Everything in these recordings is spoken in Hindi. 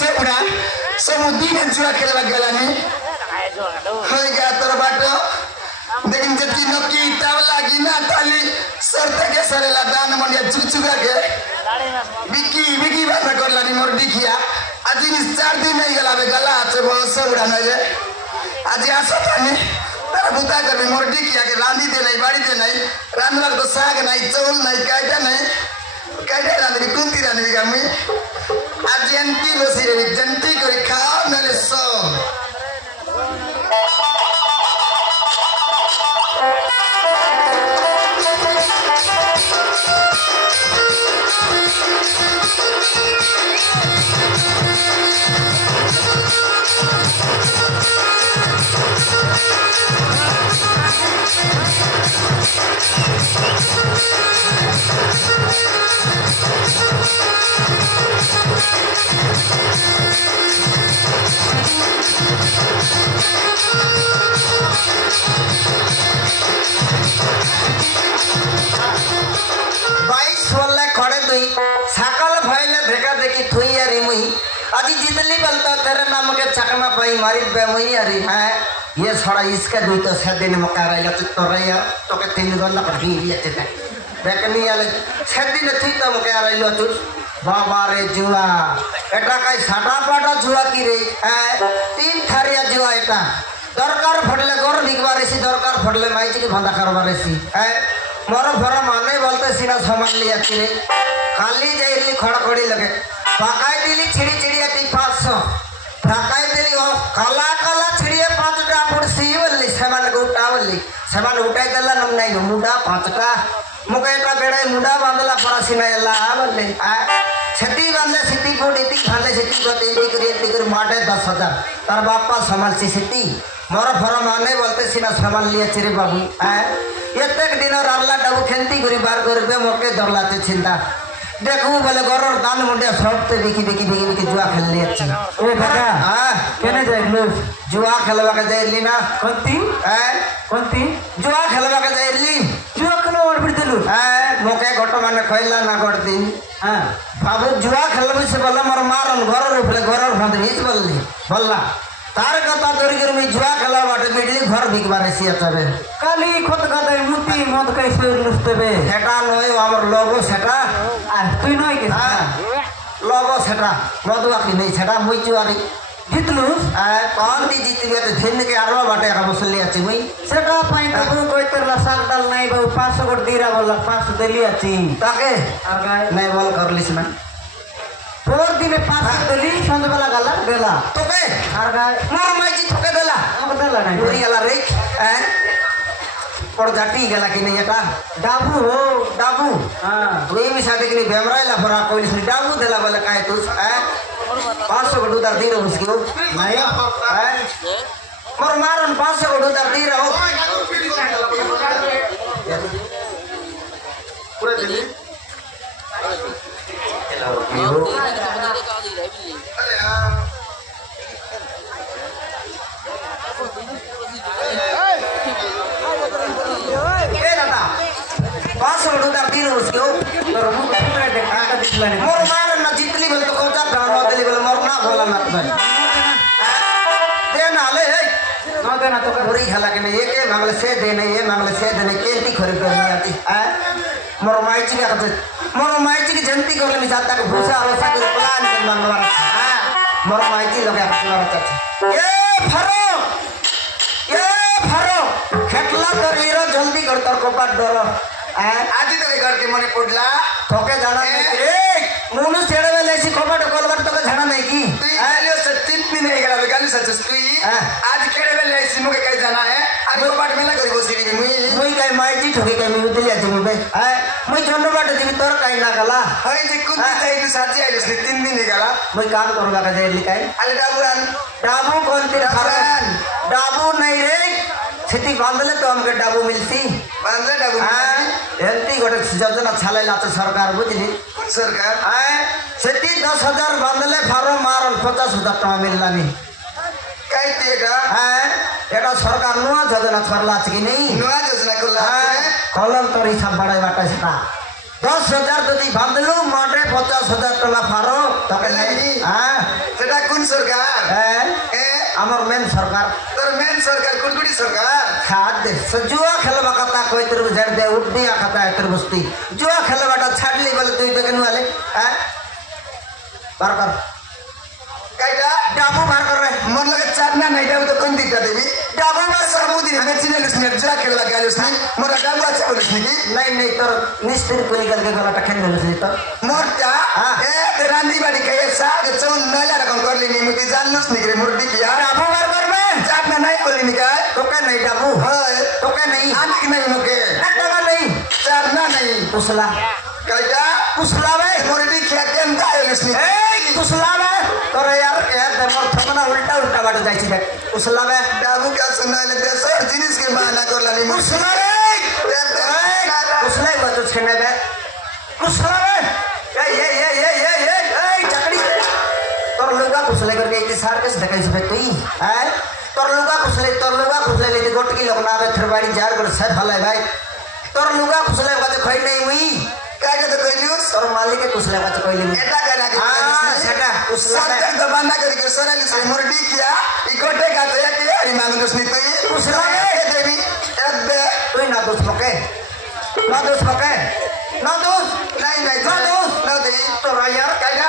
से उड़ा समुद्री में जुआ खेल लग गया नहीं हो गया तोर बाटो लेकिन जबकि नकी तावला की ना ताली सरते के सरेला दान मनिया चुचुगा के बिकी बात कर लानी मोर दिखिया आज इन 4 दिन नहीं गला बे गला से बहुत से उड़ा नहीं आज आसा थानी तारा बुता कर मोर दिखिया के रांदी दे नहीं बाड़ी दे नहीं रांदला तो साग नहीं चौल नहीं कायदा नहीं कायदा रांदी कुंती रांदी गामी आज जंती लोसी रे जंती कोई खाओ नले सो सकल भैले भेका देखी थुई अरे मुई अजी जितली बलता तेरे नाम के चकना पाई मारी बे मुई अरे है ये छोड़ा इसके दुई तो से दिन मका रहा तो रे यार तो के 3 गल्ला पर ही लिया चेता देखनी आले से दिन थी तो मका रहा तू बाबा रे जुआ एटा काई साटा पाटा जुआ की रे है 3 थारिया जुआ एटा दरकार फटले गोर बिकबारे सी दरकार फटले माई की भंदा करबारे सी है मोर भरा माने बोलते सीना सामान लिया रे खाली जाइली खड़खड़ी लगे पकाई दिली छिड़ी छिड़ी आती 500 पकाई दिली ओ काला काला छिड़िए 5टा पुड़सी बोली सेमान को उठावली सेमान उठाई देला नम नहीं मुंडा 5टा मुकेटा बेड़े मुंडा बांधला परासीना एला बोली आ छती बांधले सिटी कोडी ती खाले सिटी को तेंदी कर माटे 10,000 तार बापा संभाल सी सिटी मोर भरा माने बोलते सीना सामान लिया चिरे बाबू आ एतेक दिन रारला डाबू खेलती करी बार करबे मोके डरलाते चिंता देखू बोले गरर दान मुंडिया सबते बिकी जुआ खेल ली अच्छी ओ काका हां केने जाइलु जुआ खेलवा के जाइली ना कोंती जुआ खेलवा के जाइली जुआ खेलो और फिर दिलु मोके गोट माने खइला ना करती हां बाबू जुआ खेलबे से बोला मोर मारन घर रुपले घर भंद हिच बोलला तार कथा तोरी कर में जुआ खेला बाटे मिडली घर बिकबारे सी अतबे काली खत गदे मुती मत कैसे लुस्तबे हेटा नय हमर लोगो सेटा आ तुई नय के हां लोगो सेटा मदुआ की नहीं सेटा मुई जुआरी जितलुस आ कौन दी जीतबे तो धन के आरवा बाटे का बसली अछि मुई सेटा पाई तबु कोई तरला साग डाल नहीं बा 500 गोट दीरा बोला 500 देली अछि ताके आर गाय नहीं बोल करलिस ना 4 दिन 500 देली संद वाला गला देला तो के आर गाय मोर माई जी ठके देला अब देला नहीं पूरी वाला रे पर जाटी गला कि नहीं एटा डाबू हो डाबू हां तू मी साथे कि बेमराइला फरा कोई नहीं डाबू देला बोले काहे तू 500 गोट उधार दे रहो उसको नहीं मोर मारन 500 गोट उधार दे रहो पूरा दिल्ली हेलो मोर मार ना जितली बोल तो कोचा गांव देली बोल मोर ना बोला ना दे ना ले ना देना तो पूरी खेला के नहीं एक मांगले से दे नहीं ये मांगले से दे नहीं केंती खरीद कर नहीं आती मोर माई जी का मोर माई जी की जनती कर ले जाता के भूसा और से प्लान कर मंगवा मोर माई जी लगे अपना ये फरो खेटला कर हीरो जल्दी कर तर कोपाट डरो आजी तो घर के मने पडला थोके जाना रे मुनु छेड़े वेले सी कोपाट कोलबाट तो झाड़ा नहीं की तू आलियो सचित भी नहीं गला गाली सचस तू आज केड़े वेले सी मुके कई जाना है आज कोपाट मेला करी बसी मुई कई माई जी ठोके कई मुई दिलिया जी बे मुई जोनो बाट जी तोर कई ना गला हई देखु ती साथी आइले 3 दिन गला मुई काम करबा का जाई लिकाई अले डाबू कौन तेरा खरान डाबू नहीं रे छेती बांधले तो हमके डाबू मिलती बांधले डाबू हां एंती गोटे योजना छालेला तो सरकार बुझली सरकार हां छेती 10,000 बांधले फारो मारल 50,000 टका मिललानी काई तेगा हां एटा सरकार नुआ योजना छरला छ कि नहीं नुआ योजना कोला कलम तोरी सब बड़ाई बाटा सेटा 10,000 तो दी बांधलु माटे 50,000 टका फारो तके नहीं हां সেটা কোন সরকার হ্যাঁ আমার মেন সরকার তোর মেন সরকার কুড়কুড়ি সরকার খাদ্য जुआ खेलवा कता कोई तेरे जड़ दे उठ दिया खाता है तेरे बस्ती जुआ खेलवाटा छाड़ ली बोले तू तो कनु वाले हैं बार कर কাইটা डाबू बार कर रहे मन लगे चाटना नहीं डाबू तो कौन दिखता देवी डाबू बार कर समुद्री हमें चिने लुसने जुआ खेल लगा लुसने मोरा डाबू अच्छा बोलुसने की नहीं नहीं तोर निस्तिर को निकल के गला टखन में लुसने तो मोरटा ए रांदी बाड़ी कहे साग चौन नैला रकम कर लेनी मुझे जान लुसने की मुर्दी किया डाबू बार कर बे चाटना नहीं बोली निकाल तो क्या नहीं डाबू हां तो क्या नहीं आंटी नहीं मुके टका नहीं चाटना नहीं कुसला काइटा कुसला बे मुर्दी क्या केम दाय लुसने ए कुसला बे तोरे यार मोर थपना उल्टा उल्टा बाटे जाई छी कुसला बे डाबू का सुना ले दे सर जिनिस के बहाना करला नहीं कुसला रे कुसला बचो छने बे कुसला बे ए चकड़ी तोर लुगा कुसले करके इतने सार के ढकाई से तू हैं तोर लुगा कुसले लेते गोट की लोग ना बे थरवाड़ी जार कर से भले भाई तोर लुगा कुसले का तो खई नहीं हुई काय के तो कइलियोस तोर मालिक के कुसले का तो कइली एटा करा के हां सेटा कुसला सब तो बहाना करके सोनाली से मुर्दी किया ई गोटे का तो एक हरी मांगनोस नी तई कुसला के देवी एबे तू ना दोस्त मके ना दोस्त मके ना दोस्त नहीं नहीं ना दोस्त ना दे तोरा यार कागा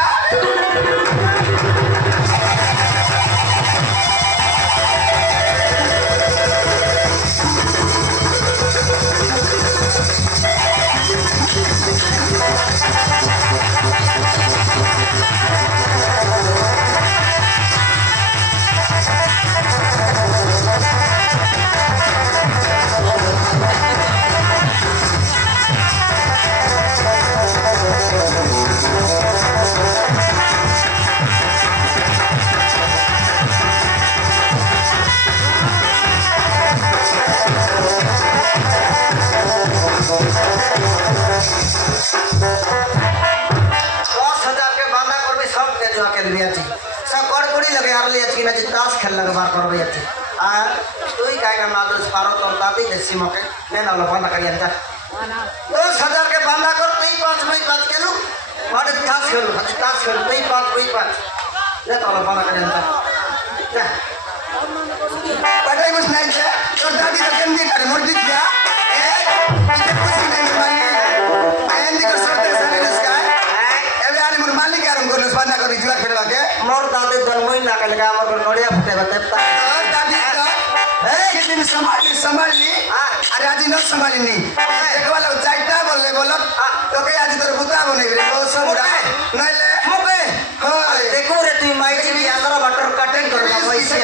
ताश खेल लगे बार कर रही थी आ तू ही कहेगा मादरस पारो तो दादी देसी मौके ने ना लोग बंदा करिए अंदर 10,000 के बंदा कर तू ही 5 खेलू मारे ताश खेलू तू ही 5 ले तो लोग बंदा करिए अंदर जा पढ़ाई कुछ नहीं है तो दादी का केंद्र कर मुर्दी क्या कुछ नहीं मानी एंडी को सोते सारे इसका एबे यार मोर मालिक यार हमको बंदा कर जुआ खेलवा के मोर दादी जन्मोई ना के लगा हमर नोड़िया फटे बतेता दादी का कितनी संभाल ली अरे आज न संभाली नहीं एक वाला जाइटा बोल तो के आज तोर बुता बने रे बहुत सब उड़ा नहीं ले मुके हां देखो रे तू माई जी अंदर बटर कटिंग कर पैसे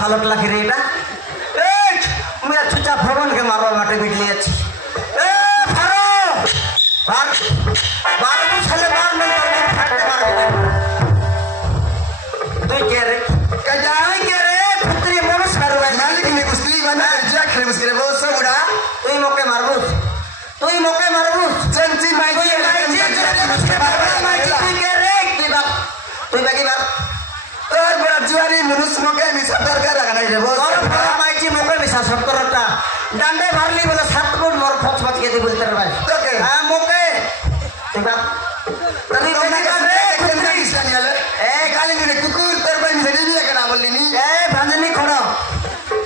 ভালো লাগে রে এটা এই মুয়া চুচা ভবন के मारवा बाटे बिटली अच्छी ए फारो बार बार मुछले बार में कर फाटे मार तू के रे कजाई के रे पुत्री मनुष करवा मालिक ने कुश्ती बना जा खेल मुश्किल वो सब उड़ा तू ही मौके मारबूस चंची माई तू के रे तू बाकी बार और बड़ा जुआरी मनुष्य मौके में सब दरकार रखना है वो और माई जी मौके में सब करता डंडे मारली बोले 7 फुट मोर फच के दे बोलते रे भाई तो के बात तरी तुमने बेटा कैसे केंद्र किसका नहीं आले गाली मेरे कुकुर तेरे पर मिसे नहीं है क्या बोली नहीं भांजनी खड़ा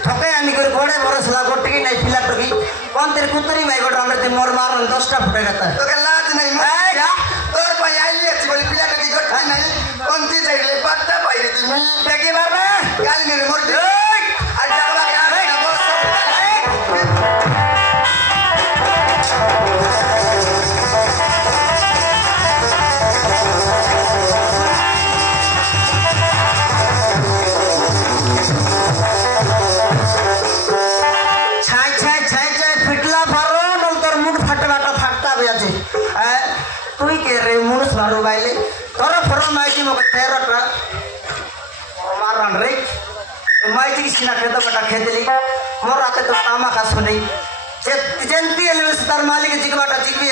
ठोके आनी कर घोड़े बरस ला गोटी की नहीं पिला टकी कौन तेरे कुतरी में गोड़ा हमरे ते मोर मार 10टा फुटे रहता है तो क्या लाज नहीं मैं क्या तोर पर आई ले अच्छी बोली पिला टकी गोटी नहीं कौन ती जाए ले पट्टा पाई रे तुम टकी मार में गाली मेरे मोर दे अच्छा बाबा क्या है बोस তুই কে রে মুনুষ মারু বাইলে তোর ফর মাইজি মকে তেরটা মারান রে মাইজি কি সিনা খেতে বটা খেতেলি মোর রাতে তো তামা খা শুনেই যে জেন্তি এলবে তার মালিক জিগবাটা জিগবি